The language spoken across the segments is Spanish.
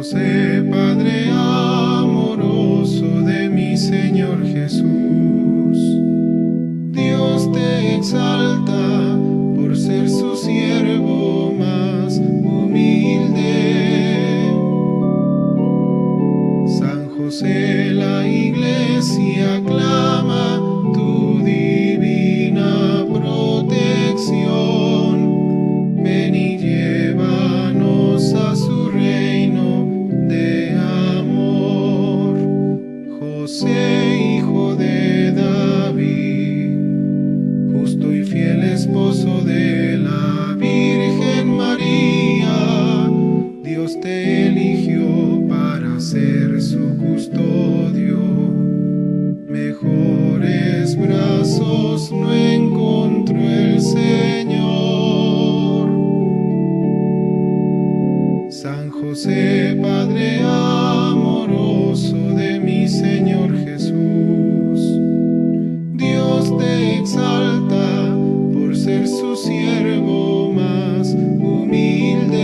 José, Padre amoroso de mi Señor Jesús, Dios te exalta por ser su siervo más humilde. San José, la Iglesia aclama tu divina protección. Ven y llévanos a su reino de amor. José, hijo de David, justo y fiel esposo de la Virgen María, Dios te eligió para ser su custodio. Mejores brazos no encontró el Señor. San José, Padre amoroso de mi Señor Jesús, Dios te exalta por ser su siervo más humilde.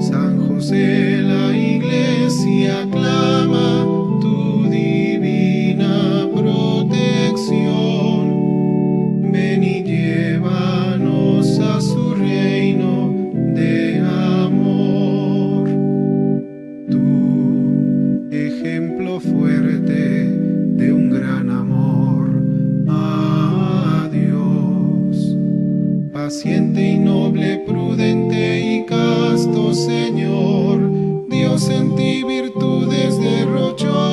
San José, la Iglesia aclama tu divina protección. Ven y llévanos a su reino de amor. Tu ejemplo fuerte de un gran amor a Dios, paciente y noble, prudente y casto Señor, Dios en ti virtudes derrochó.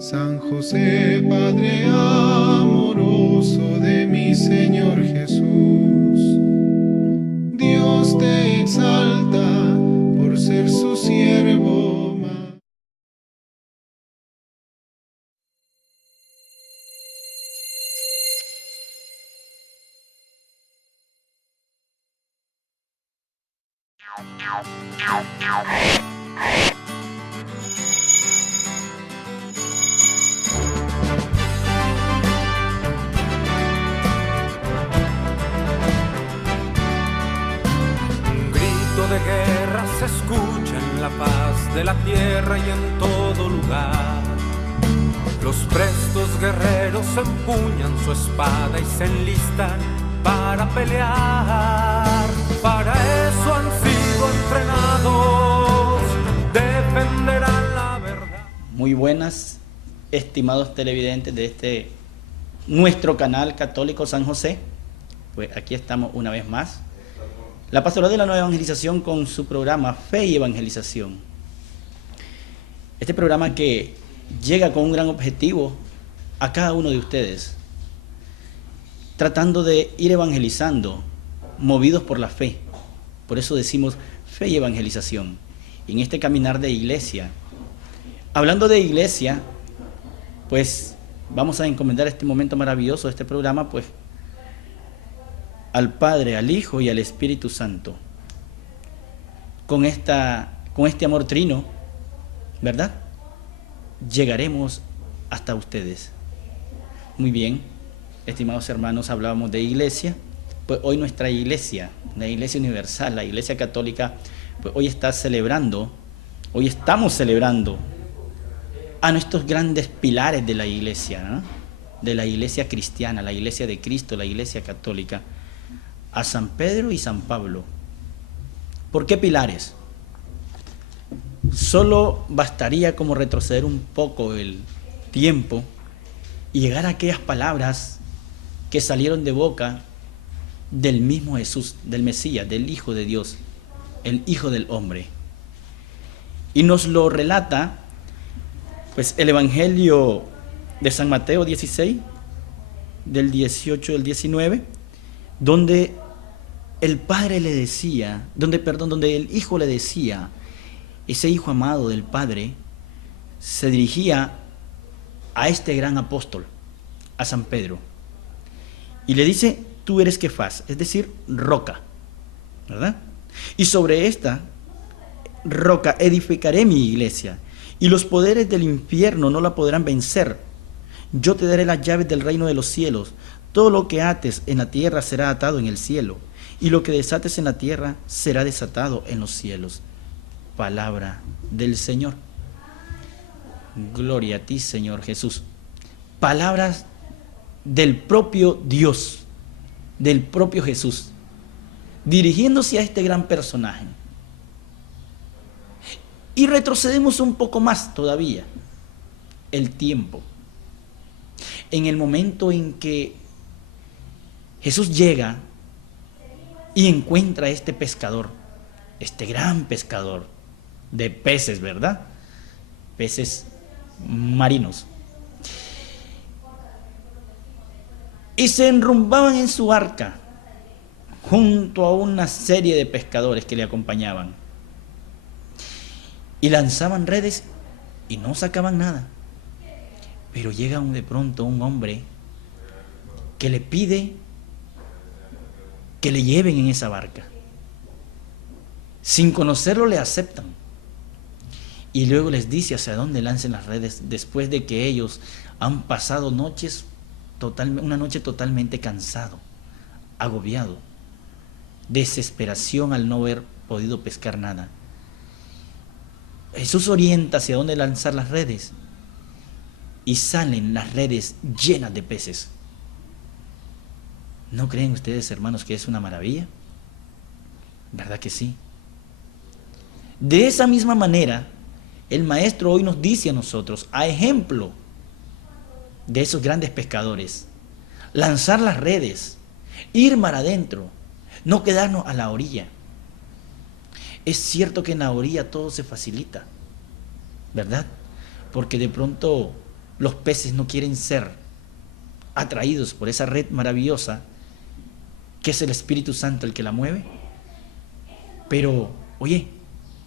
San José, Padre amoroso de mi Señor Jesús, Dios te exalta por ser su siervo más. Un grito de guerra se escucha en la faz de la tierra y en todo lugar. Los prestos guerreros empuñan su espada y se enlistan para pelear. Para eso han sido entrenados, defenderán la verdad. Muy buenas, estimados televidentes de este nuestro canal católico San José. Pues aquí estamos una vez más. La Pastoral de la Nueva Evangelización con su programa Fe y Evangelización. Este programa que llega con un gran objetivo a cada uno de ustedes, tratando de ir evangelizando, movidos por la fe. Por eso decimos fe y evangelización. Y en este caminar de iglesia, hablando de iglesia, pues vamos a encomendar este momento maravilloso de este programa, pues al Padre, al Hijo y al Espíritu Santo. Con este amor trino, ¿verdad? Llegaremos hasta ustedes. Muy bien, estimados hermanos, hablábamos de iglesia. Pues hoy nuestra iglesia, la iglesia universal, la iglesia católica, pues hoy estamos celebrando a nuestros grandes pilares de la iglesia, ¿no? De la iglesia cristiana, la iglesia de Cristo, la iglesia católica, a San Pedro y San Pablo. ¿Por qué pilares? Solo bastaría como retroceder un poco el tiempo y llegar a aquellas palabras que salieron de boca del mismo Jesús, del Mesías, del Hijo de Dios, el Hijo del Hombre. Y nos lo relata pues el Evangelio de San Mateo 16, del 18 al 19, donde el Padre le decía, donde el Hijo le decía, ese Hijo amado del Padre se dirigía a este gran apóstol, a San Pedro, y le dice: tú eres Kefas, es decir, roca, ¿verdad? Y sobre esta roca edificaré mi iglesia, y los poderes del infierno no la podrán vencer. Yo te daré las llaves del reino de los cielos. Todo lo que ates en la tierra será atado en el cielo, y lo que desates en la tierra será desatado en los cielos. Palabra del Señor. Gloria a ti, Señor Jesús. Palabras del propio Dios, del propio Jesús, dirigiéndose a este gran personaje. Y retrocedemos un poco más todavía, el tiempo. En el momento en que Jesús llega y encuentra a este pescador, este gran pescador de peces, ¿verdad? Peces marinos. Y se enrumbaban en su arca junto a una serie de pescadores que le acompañaban. Y lanzaban redes y no sacaban nada. Pero llega de pronto un hombre que le pide que le lleven en esa barca. Sin conocerlo le aceptan. Y luego les dice hacia dónde lancen las redes después de que ellos han pasado una noche totalmente cansado, agobiado, desesperación al no haber podido pescar nada. Jesús orienta hacia dónde lanzar las redes y salen las redes llenas de peces. ¿No creen ustedes, hermanos, que es una maravilla? ¿Verdad que sí? De esa misma manera, el Maestro hoy nos dice a nosotros, a ejemplo de esos grandes pescadores, lanzar las redes, ir mar adentro, no quedarnos a la orilla. Es cierto que en la orilla todo se facilita, ¿verdad? Porque de pronto los peces no quieren ser atraídos por esa red maravillosa que es el Espíritu Santo el que la mueve. Pero, oye,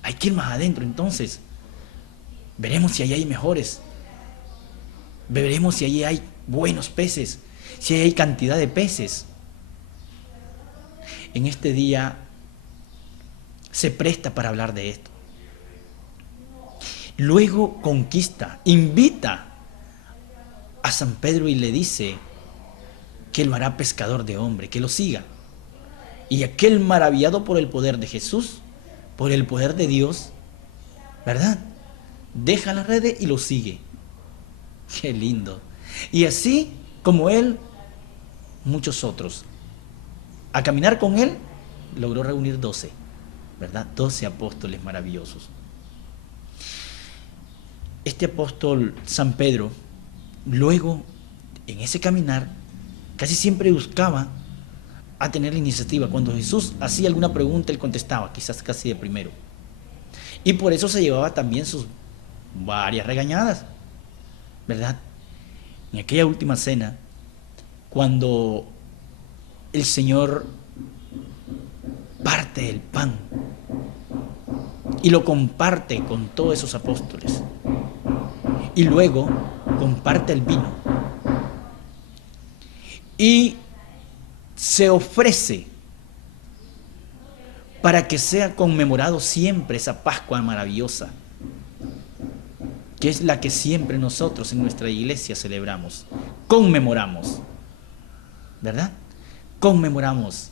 hay que ir más adentro entonces. Veremos si allí hay mejores. Veremos si allí hay buenos peces, si hay cantidad de peces. En este día se presta para hablar de esto. Luego conquista, invita a San Pedro y le dice que lo hará pescador de hombre, que lo siga. Y aquel maravillado por el poder de Jesús, por el poder de Dios, ¿verdad? Deja las redes y lo sigue. Qué lindo. Y así como él, muchos otros. A caminar con él, logró reunir 12, ¿verdad? 12 apóstoles maravillosos. Este apóstol San Pedro, luego, en ese caminar, casi siempre buscaba a tener la iniciativa. Cuando Jesús hacía alguna pregunta, él contestaba, quizás casi de primero. Y por eso se llevaba también sus varias regañadas, ¿verdad? En aquella última cena, cuando el Señor parte el pan y lo comparte con todos esos apóstoles, y luego comparte el vino y se ofrece para que sea conmemorado siempre esa Pascua maravillosa, que es la que siempre nosotros en nuestra iglesia celebramos, conmemoramos, ¿verdad? Conmemoramos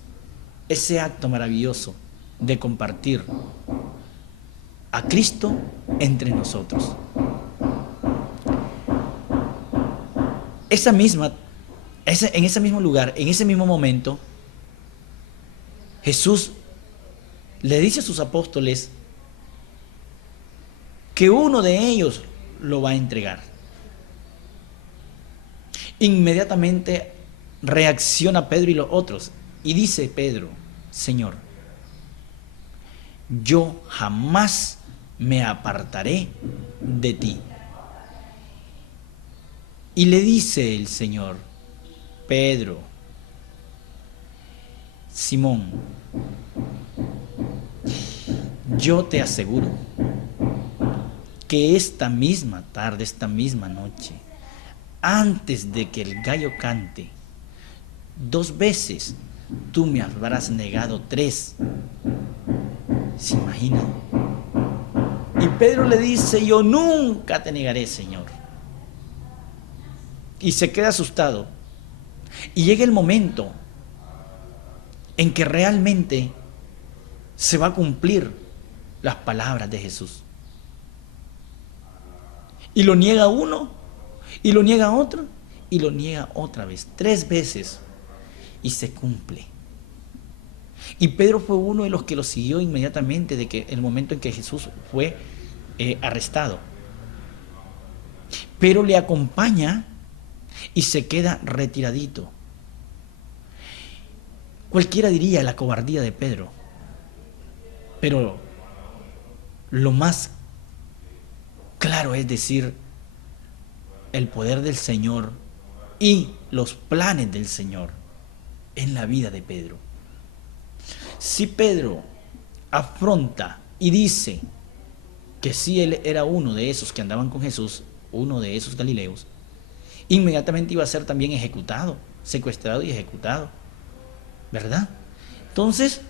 ese acto maravilloso de compartir a Cristo entre nosotros. En ese mismo lugar, en ese mismo momento, Jesús le dice a sus apóstoles que uno de ellos lo va a entregar. Inmediatamente reacciona Pedro y los otros y dice Pedro: Señor, yo jamás me apartaré de ti. Y le dice el Señor: Pedro, Simón, yo te aseguro que esta misma tarde, esta misma noche, antes de que el gallo cante, 2 veces tú me habrás negado 3. ¿Se imaginan? Y Pedro le dice: yo nunca te negaré, Señor. Y se queda asustado. Y llega el momento en que realmente se va a cumplir las palabras de Jesús. Y lo niega uno, y lo niega otro, y lo niega otra vez, 3 veces, y se cumple. Y Pedro fue uno de los que lo siguió inmediatamente de que el momento en que Jesús fue arrestado. Pero le acompaña y se queda retiradito. Cualquiera diría la cobardía de Pedro, pero lo más claro es decir el poder del Señor y los planes del Señor en la vida de Pedro. Si Pedro afronta y dice que sí él era uno de esos que andaban con Jesús, uno de esos galileos, inmediatamente iba a ser también ejecutado, secuestrado y ejecutado, ¿verdad? Entonces,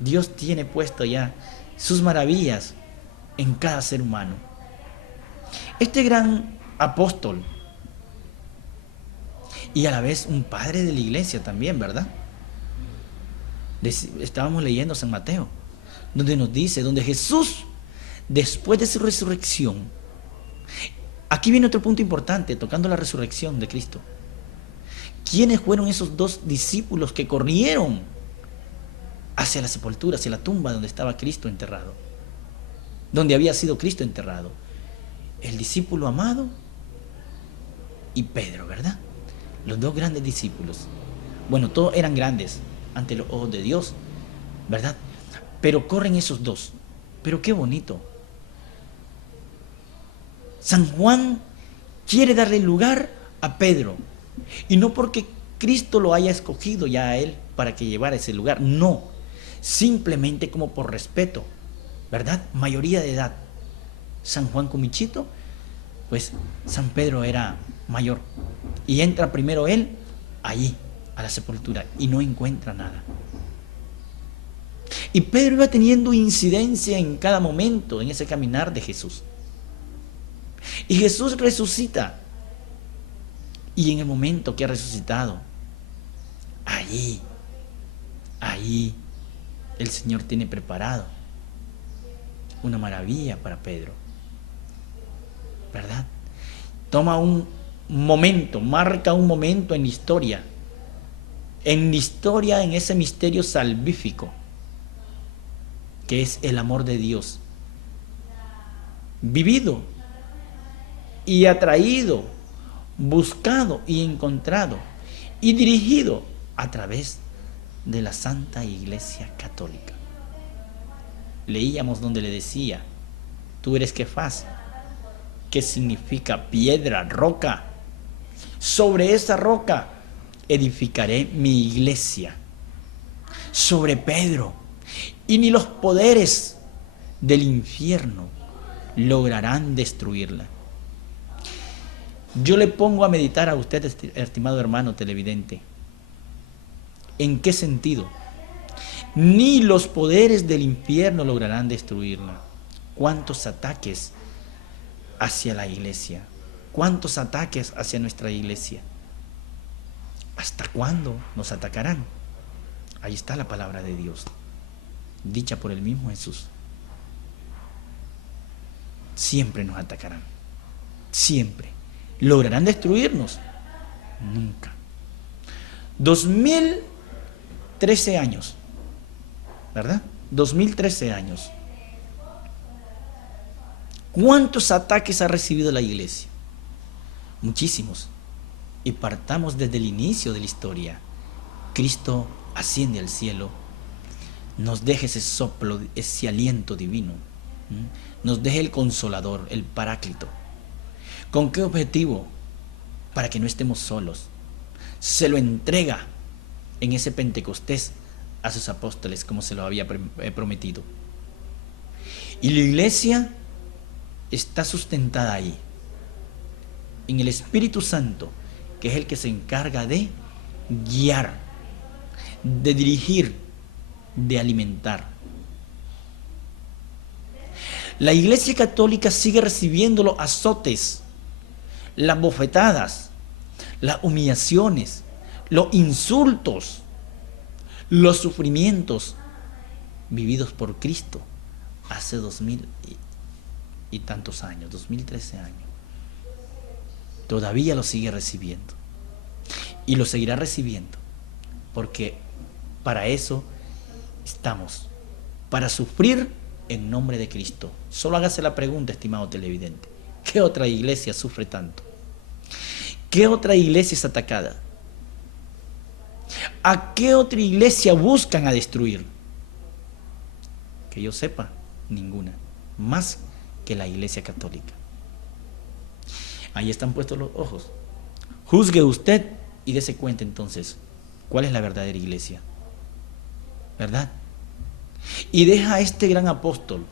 Dios tiene puesto ya sus maravillas en cada ser humano. Este gran apóstol y a la vez un padre de la iglesia también, ¿verdad? Estábamos leyendo San Mateo, donde nos dice, donde Jesús, después de su resurrección, aquí viene otro punto importante, tocando la resurrección de Cristo. ¿Quiénes fueron esos 2 discípulos que corrieron hacia la sepultura, hacia la tumba donde estaba Cristo enterrado? Donde había sido Cristo enterrado. El discípulo amado y Pedro, ¿verdad? Los 2 grandes discípulos. Bueno, todos eran grandes ante los ojos de Dios, ¿verdad? Pero corren esos 2. Pero qué bonito. San Juan quiere darle lugar a Pedro. Y no porque Cristo lo haya escogido ya a él para que llevara ese lugar. No. Simplemente como por respeto, ¿verdad? Mayoría de edad. San Juan Cumichito, pues San Pedro era mayor. Y entra primero él allí, a la sepultura, y no encuentra nada. Y Pedro iba teniendo incidencia en cada momento en ese caminar de Jesús. Y Jesús resucita. Y en el momento que ha resucitado, allí el Señor tiene preparado una maravilla para Pedro, ¿verdad? Toma un momento, marca un momento en la historia, en ese misterio salvífico, que es el amor de Dios, vivido y atraído, buscado y encontrado y dirigido a través de la Santa Iglesia Católica. Leíamos donde le decía, tú eres Kefas, que significa piedra, roca. Sobre esa roca edificaré mi iglesia. Sobre Pedro. Y ni los poderes del infierno lograrán destruirla. Yo le pongo a meditar a usted, estimado hermano televidente. ¿En qué sentido? Ni los poderes del infierno lograrán destruirla. ¿Cuántos ataques hacia la iglesia? ¿Cuántos ataques hacia nuestra iglesia? ¿Hasta cuándo nos atacarán? Ahí está la palabra de Dios, dicha por el mismo Jesús. Siempre nos atacarán. Siempre. ¿Lograrán destruirnos? Nunca. 2013 años, ¿verdad? 2013 años. ¿Cuántos ataques ha recibido la iglesia? Muchísimos. Y partamos desde el inicio de la historia. Cristo asciende al cielo, nos deja ese soplo, ese aliento divino, nos deja el Consolador, el Paráclito. ¿Con qué objetivo? Para que no estemos solos. Se lo entrega en ese Pentecostés a sus apóstoles como se lo había prometido. Y la iglesia está sustentada ahí, en el Espíritu Santo, que es el que se encarga de guiar, de dirigir, de alimentar. La Iglesia Católica sigue recibiendo los azotes, las bofetadas, las humillaciones, los insultos, los sufrimientos vividos por Cristo hace 2000 y tantos años, 2013 años. Todavía lo sigue recibiendo. Y lo seguirá recibiendo. Porque para eso estamos. Para sufrir en nombre de Cristo. Solo hágase la pregunta, estimado televidente. ¿Qué otra iglesia sufre tanto? ¿Qué otra iglesia es atacada? ¿A qué otra iglesia buscan a destruir? Que yo sepa, ninguna. Más que la Iglesia Católica. Ahí están puestos los ojos. Juzgue usted y dése cuenta entonces cuál es la verdadera iglesia. ¿Verdad? Y deja a este gran apóstol.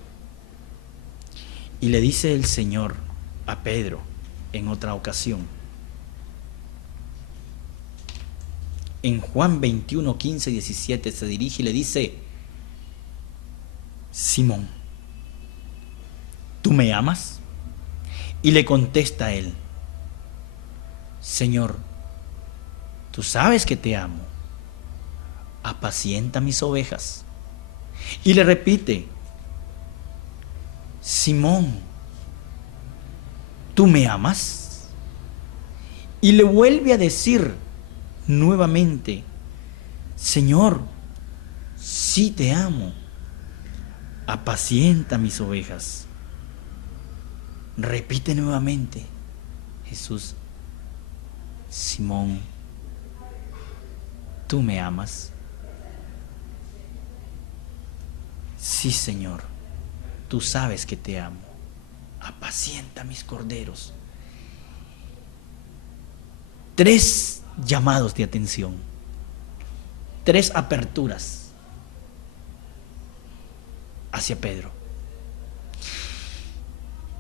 Y le dice el Señor a Pedro en otra ocasión. En Juan 21, 15 y 17 se dirige y le dice: Simón, ¿tú me amas? Y le contesta él: Señor, tú sabes que te amo. Apacienta mis ovejas. Y le repite: Simón, ¿tú me amas? Y le vuelve a decir nuevamente: Señor, sí te amo. Apacienta mis ovejas. Repite nuevamente Jesús: Simón, ¿tú me amas? Sí, Señor, tú sabes que te amo. Apacienta mis corderos. 3 llamados de atención, 3 aperturas hacia Pedro.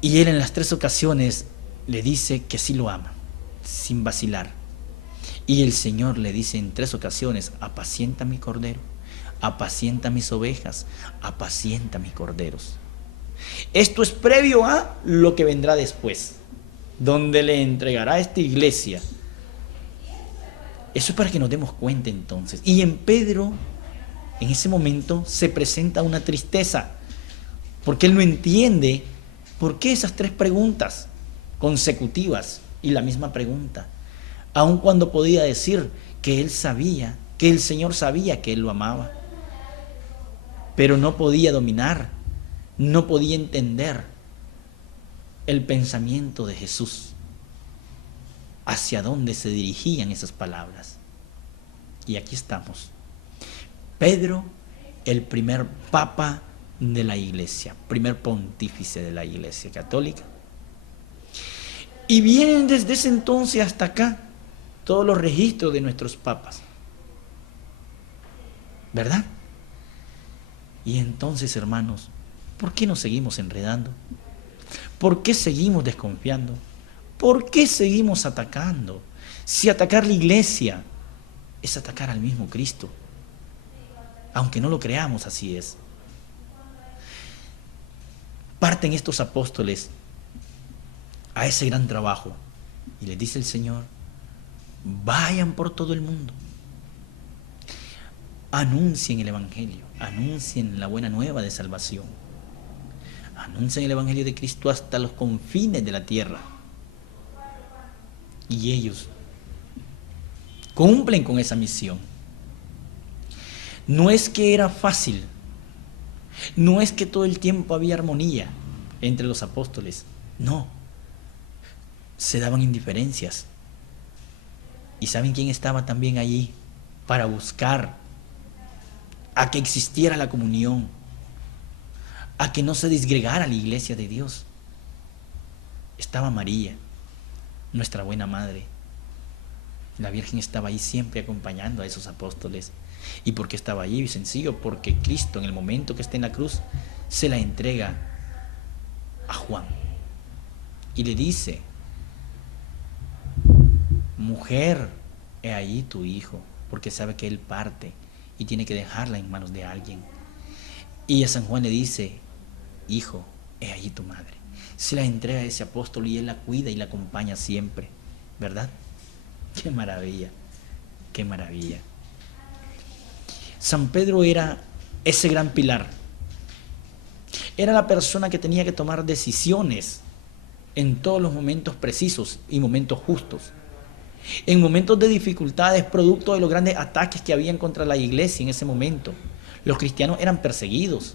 Y él en las 3 ocasiones le dice que sí lo ama, sin vacilar. Y el Señor le dice en 3 ocasiones: apacienta mi cordero, apacienta mis ovejas, apacienta mis corderos. Esto es previo a lo que vendrá después, donde le entregará a esta iglesia. Eso es para que nos demos cuenta entonces. Y en Pedro, en ese momento, se presenta una tristeza, porque él no entiende por qué esas 3 preguntas consecutivas y la misma pregunta, aun cuando podía decir que él sabía, que el Señor sabía que él lo amaba, pero no podía dominar, no podía entender el pensamiento de Jesús, hacia dónde se dirigían esas palabras. Y aquí estamos. Pedro, el primer papa de la iglesia, primer pontífice de la iglesia católica. Y vienen desde ese entonces hasta acá todos los registros de nuestros papas, ¿verdad? Y entonces, hermanos, ¿por qué nos seguimos enredando? ¿Por qué seguimos desconfiando? ¿Por qué seguimos atacando? Si atacar la iglesia es atacar al mismo Cristo. Aunque no lo creamos, así es. Parten estos apóstoles a ese gran trabajo y les dice el Señor: vayan por todo el mundo, anuncien el Evangelio, anuncien la buena nueva de salvación, anuncien el Evangelio de Cristo hasta los confines de la tierra. Y ellos cumplen con esa misión. No es que era fácil, no es que todo el tiempo había armonía entre los apóstoles, no, se daban indiferencias. ¿Y saben quién estaba también allí para buscar a que existiera la comunión, a que no se disgregara la iglesia de Dios? Estaba María, nuestra buena madre. La Virgen estaba ahí siempre acompañando a esos apóstoles. ¿Y por qué estaba allí? Sencillo, porque Cristo, en el momento que está en la cruz, se la entrega a Juan y le dice: mujer, he ahí tu hijo, porque sabe que él parte y tiene que dejarla en manos de alguien. Y a San Juan le dice: hijo, he allí tu madre. Se la entrega a ese apóstol y él la cuida y la acompaña siempre, ¿verdad? ¡Qué maravilla! ¡Qué maravilla! San Pedro era ese gran pilar. Era la persona que tenía que tomar decisiones en todos los momentos precisos y momentos justos. En momentos de dificultades, producto de los grandes ataques que habían contra la iglesia en ese momento, los cristianos eran perseguidos.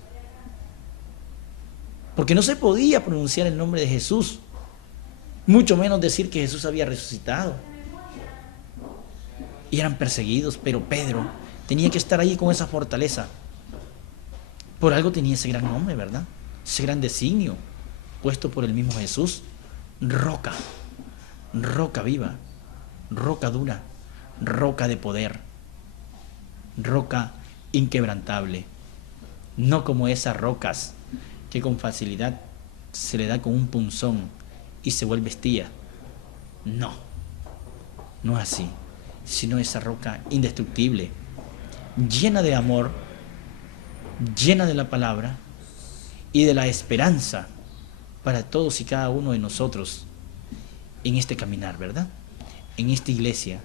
Porque no se podía pronunciar el nombre de Jesús, mucho menos decir que Jesús había resucitado. Y eran perseguidos, pero Pedro tenía que estar ahí con esa fortaleza. Por algo tenía ese gran nombre, ¿verdad? Ese gran designio puesto por el mismo Jesús. Roca, roca viva, roca dura, roca de poder, roca inquebrantable. No como esas rocas que con facilidad se le da con un punzón y se vuelve estía. No, no así, sino esa roca indestructible, llena de amor, llena de la palabra y de la esperanza para todos y cada uno de nosotros en este caminar, ¿verdad? En esta iglesia,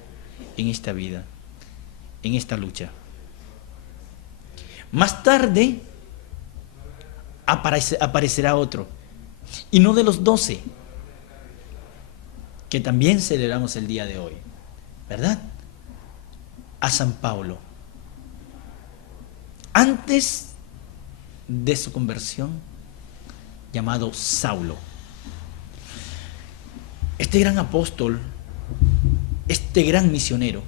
en esta vida, en esta lucha. Más tarde aparecerá otro, y no de los 12, que también celebramos el día de hoy, ¿verdad? A San Pablo. Antes de su conversión, llamado Saulo. Este gran apóstol, este gran misionero,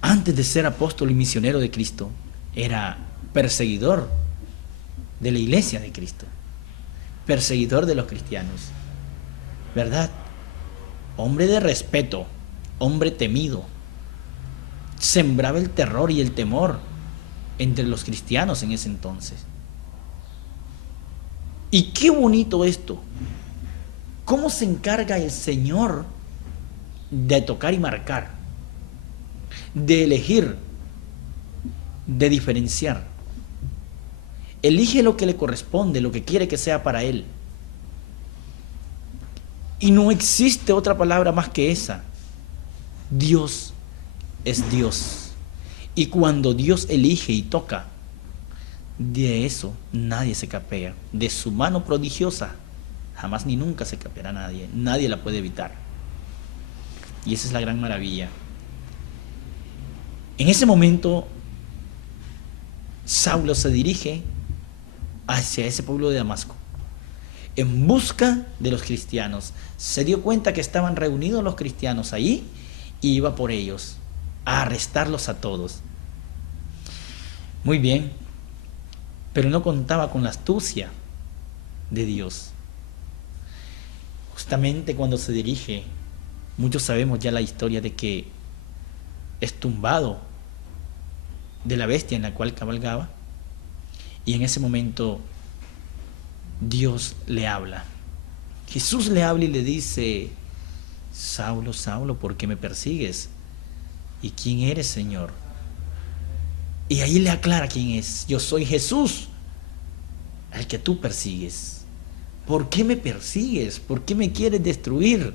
antes de ser apóstol y misionero de Cristo, era perseguidor de la iglesia de Cristo, perseguidor de los cristianos, ¿verdad? Hombre de respeto, hombre temido, sembraba el terror y el temor entre los cristianos en ese entonces. Y qué bonito esto, cómo se encarga el Señor de tocar y marcar, de elegir, de diferenciar. Elige lo que le corresponde, lo que quiere que sea para él. Y no existe otra palabra más que esa. Dios es Dios. Y cuando Dios elige y toca, de eso nadie se capea. De su mano prodigiosa, jamás ni nunca se capeará nadie. Nadie la puede evitar. Y esa es la gran maravilla. En ese momento, Saulo se dirige hacia ese pueblo de Damasco en busca de los cristianos. Se dio cuenta que estaban reunidos los cristianos ahí y iba por ellos a arrestarlos a todos. Muy bien, pero no contaba con la astucia de Dios. Justamente cuando se dirige, muchos sabemos ya la historia de que es tumbado de la bestia en la cual cabalgaba, y en ese momento Dios le habla. Jesús le habla y le dice: Saulo, Saulo, ¿por qué me persigues? ¿Y quién eres, Señor? Y ahí le aclara quién es. Yo soy Jesús, al que tú persigues. ¿Por qué me persigues? ¿Por qué me quieres destruir?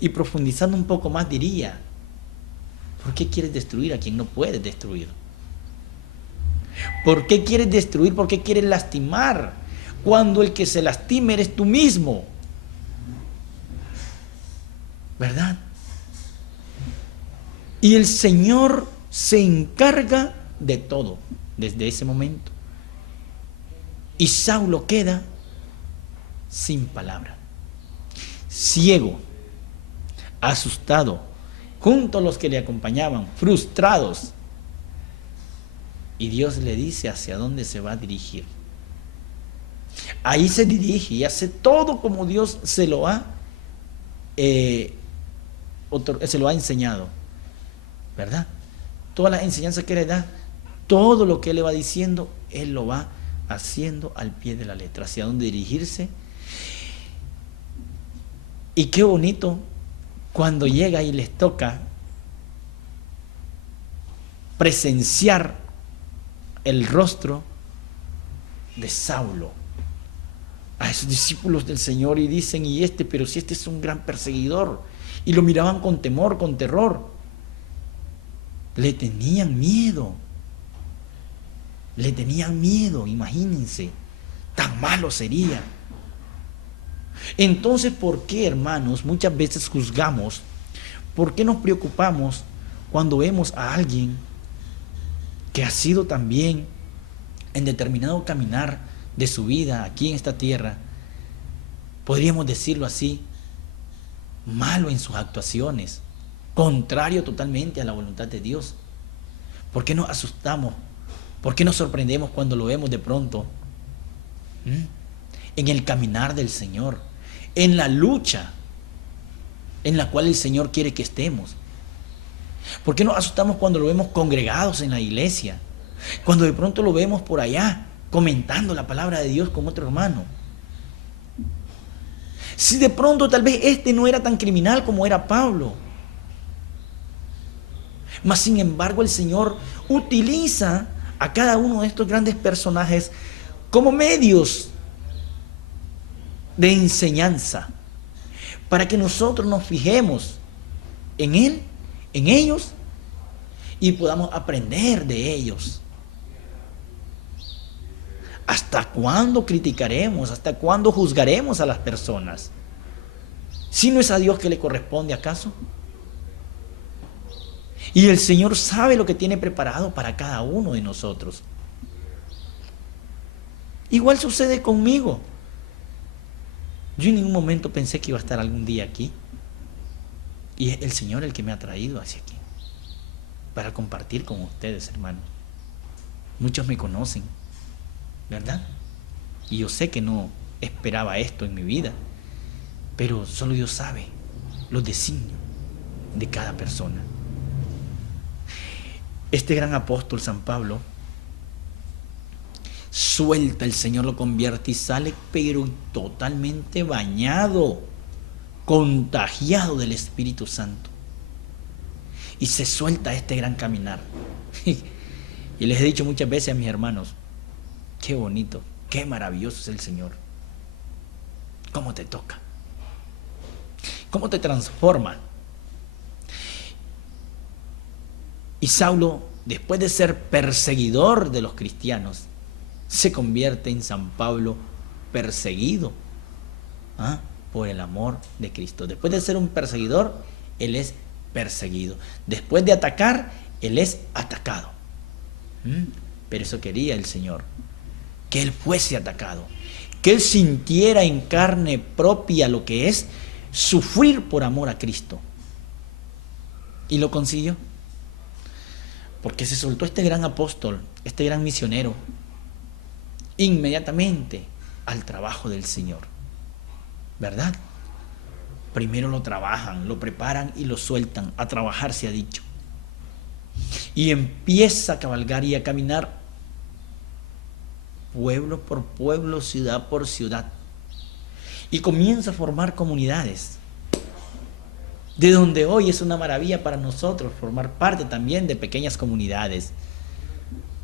Y profundizando un poco más diría: ¿por qué quieres destruir a quien no puedes destruir? ¿Por qué quieres destruir? ¿Por qué quieres lastimar? Cuando el que se lastima eres tú mismo. ¿Verdad? Y el Señor se encarga de todo desde ese momento. Y Saulo queda sin palabra, ciego, asustado, junto a los que le acompañaban, frustrados. Y Dios le dice hacia dónde se va a dirigir. Ahí se dirige y hace todo como Dios se lo ha enseñado, ¿verdad? Todas las enseñanzas que le da, todo lo que Él le va diciendo, Él lo va haciendo al pie de la letra, hacia dónde dirigirse. Y qué bonito cuando llega y les toca presenciar el rostro de Saulo. a esos discípulos del Señor y dicen, pero si este es un gran perseguidor, y lo miraban con temor, con terror, le tenían miedo, imagínense, tan malo sería. Entonces, ¿por qué, hermanos, muchas veces juzgamos? ¿Por qué nos preocupamos cuando vemos a alguien que ha sido también en determinado caminar de su vida aquí en esta tierra, podríamos decirlo así, malo en sus actuaciones, contrario totalmente a la voluntad de Dios? ¿Por qué nos asustamos? ¿Por qué nos sorprendemos cuando lo vemos de pronto? En el caminar del Señor, en la lucha en la cual el Señor quiere que estemos. ¿Por qué nos asustamos cuando lo vemos congregados en la iglesia? Cuando de pronto lo vemos por allá comentando la palabra de Dios con otro hermano. Si de pronto tal vez este no era tan criminal como era Pablo, mas sin embargo el Señor utiliza a cada uno de estos grandes personajes como medios de enseñanza para que nosotros nos fijemos en Él, en ellos, y podamos aprender de ellos. ¿Hasta cuándo criticaremos? ¿Hasta cuándo juzgaremos a las personas? ¿Si no es a Dios que le corresponde acaso? Y el Señor sabe lo que tiene preparado para cada uno de nosotros. Igual sucede conmigo. Yo en ningún momento pensé que iba a estar algún día aquí. Y es el Señor el que me ha traído hacia aquí, para compartir con ustedes, hermanos. Muchos me conocen, ¿verdad? Y yo sé que no esperaba esto en mi vida, pero solo Dios sabe los designios de cada persona. Este gran apóstol San Pablo, suelta, el Señor lo convierte y sale, pero totalmente bañado, contagiado del Espíritu Santo. Y se suelta este gran caminar. Y les he dicho muchas veces a mis hermanos, qué bonito, qué maravilloso es el Señor. Cómo te toca, cómo te transforma. Y Saulo, después de ser perseguidor de los cristianos, se convierte en San Pablo perseguido por el amor de Cristo. Después de ser un perseguidor, él es perseguido. Después de atacar, él es atacado. Pero eso quería el Señor, que él fuese atacado, que él sintiera en carne propia lo que es sufrir por amor a Cristo. Y lo consiguió, porque se soltó este gran apóstol, este gran misionero, inmediatamente al trabajo del Señor, ¿verdad? Primero lo trabajan, lo preparan y lo sueltan. A trabajar se ha dicho. Y empieza a cabalgar y a caminar pueblo por pueblo, ciudad por ciudad. Y comienza a formar comunidades, de donde hoy es una maravilla para nosotros formar parte también de pequeñas comunidades,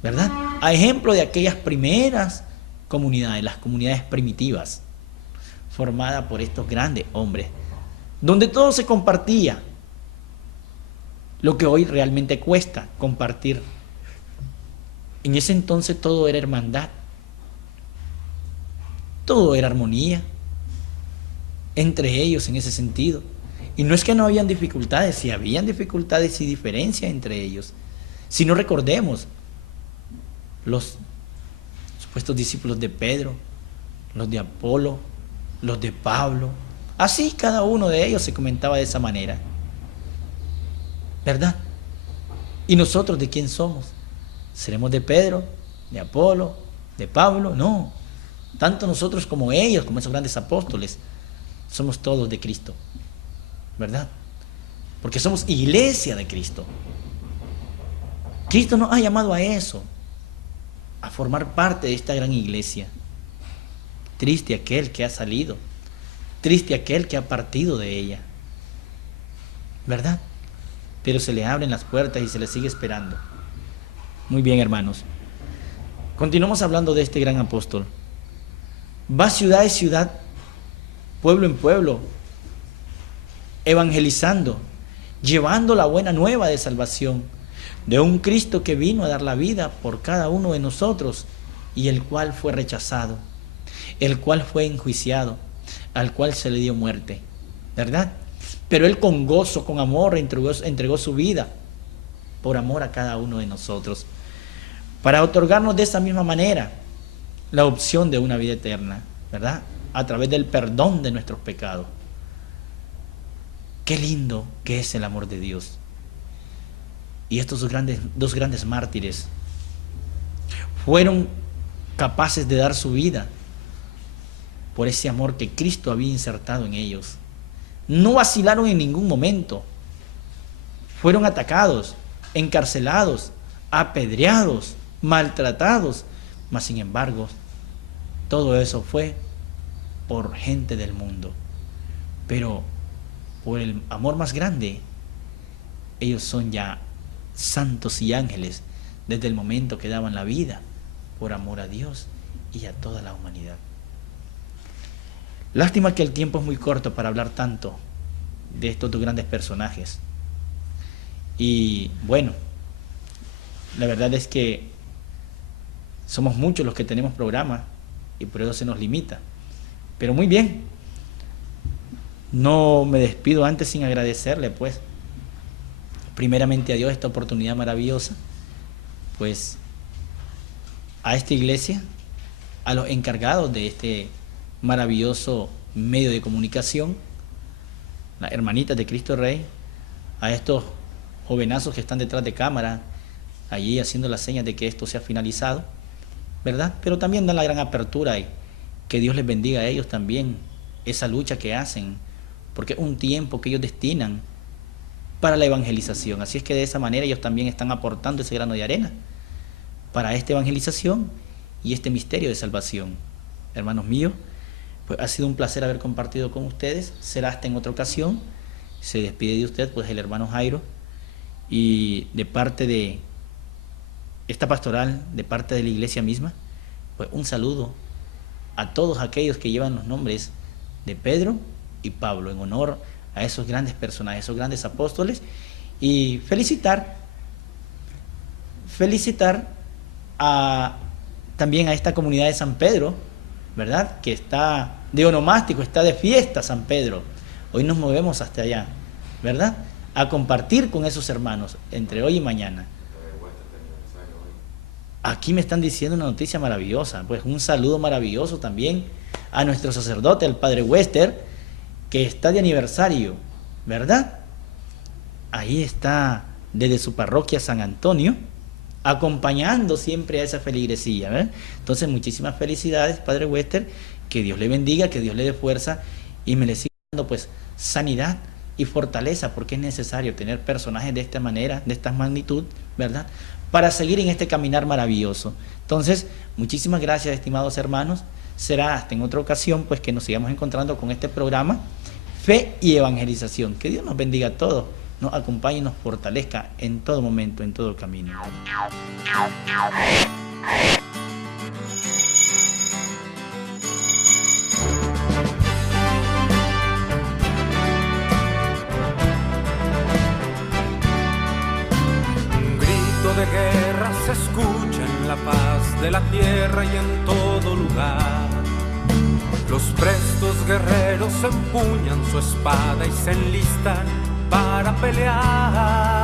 ¿verdad? A ejemplo de aquellas primeras comunidades, las comunidades primitivas, formadas por estos grandes hombres, donde todo se compartía, lo que hoy realmente cuesta compartir. En ese entonces todo era hermandad, todo era armonía entre ellos en ese sentido. Y no es que no habían dificultades, sí habían dificultades y diferencias entre ellos. Si no, recordemos los supuestos discípulos de Pedro, los de Apolo, los de Pablo. Así cada uno de ellos se comentaba de esa manera, ¿verdad? ¿Y nosotros de quién somos? ¿Seremos de Pedro, de Apolo, de Pablo? No, tanto nosotros como ellos, como esos grandes apóstoles, somos todos de Cristo, ¿verdad? Porque somos iglesia de Cristo. Cristo nos ha llamado a eso, a formar parte de esta gran iglesia. Triste aquel que ha salido, triste aquel que ha partido de ella, ¿verdad? Pero se le abren las puertas y se le sigue esperando. Muy bien, hermanos. Continuamos hablando de este gran apóstol. va ciudad en ciudad, pueblo en pueblo, evangelizando, llevando la buena nueva de salvación, de un Cristo que vino a dar la vida por cada uno de nosotros y el cual fue rechazado, el cual fue enjuiciado, al cual se le dio muerte, ¿verdad? Pero Él con gozo, con amor, entregó su vida por amor a cada uno de nosotros, para otorgarnos de esa misma manera la opción de una vida eterna, ¿verdad? A través del perdón de nuestros pecados. Qué lindo que es el amor de Dios. Y estos dos grandes mártires fueron capaces de dar su vida por ese amor que Cristo había insertado en ellos. No vacilaron en ningún momento. Fueron atacados, encarcelados, apedreados, maltratados, mas sin embargo, todo eso fue por gente del mundo. Pero por el amor más grande, ellos son ya santos y ángeles desde el momento que daban la vida por amor a Dios y a toda la humanidad. Lástima que el tiempo es muy corto para hablar tanto de estos dos grandes personajes. Y bueno, la verdad es que somos muchos los que tenemos programa y por eso se nos limita. Pero muy bien, no me despido antes sin agradecerle, pues, primeramente a Dios esta oportunidad maravillosa, pues, a esta iglesia, a los encargados de este maravilloso medio de comunicación, las hermanitas de Cristo Rey, a estos jovenazos que están detrás de cámara, allí haciendo las señas de que esto se ha finalizado, ¿verdad? Pero también dan la gran apertura y que Dios les bendiga a ellos también, esa lucha que hacen, porque es un tiempo que ellos destinan para la evangelización. Así es que de esa manera ellos también están aportando ese grano de arena para esta evangelización y este misterio de salvación. Hermanos míos, pues ha sido un placer haber compartido con ustedes. Será hasta en otra ocasión. Se despide de usted, pues, el hermano Jairo, y de parte de esta pastoral, de parte de la iglesia misma, pues un saludo a todos aquellos que llevan los nombres de Pedro y Pablo, en honor a esos grandes personajes, esos grandes apóstoles, y felicitar también a esta comunidad de San Pedro, ¿verdad? Que está de onomástico, está de fiesta San Pedro. Hoy nos movemos hasta allá, ¿verdad? A compartir con esos hermanos entre hoy y mañana. Aquí me están diciendo una noticia maravillosa, pues un saludo maravilloso también a nuestro sacerdote, el Padre Wester, que está de aniversario, ¿verdad? Ahí está desde su parroquia San Antonio, acompañando siempre a esa feligresía, ¿verdad? Entonces, muchísimas felicidades, Padre Wester, que Dios le bendiga, que Dios le dé fuerza y me le siga dando, pues, sanidad y fortaleza, porque es necesario tener personajes de esta manera, de esta magnitud, ¿verdad?, para seguir en este caminar maravilloso. Entonces, muchísimas gracias, estimados hermanos. Será hasta en otra ocasión, pues, que nos sigamos encontrando con este programa Fe y Evangelización. Que Dios nos bendiga a todos, nos acompañe y nos fortalezca en todo momento, en todo camino. De guerra se escucha en la paz de la tierra y en todo lugar. Los prestos guerreros empuñan su espada y se enlistan para pelear.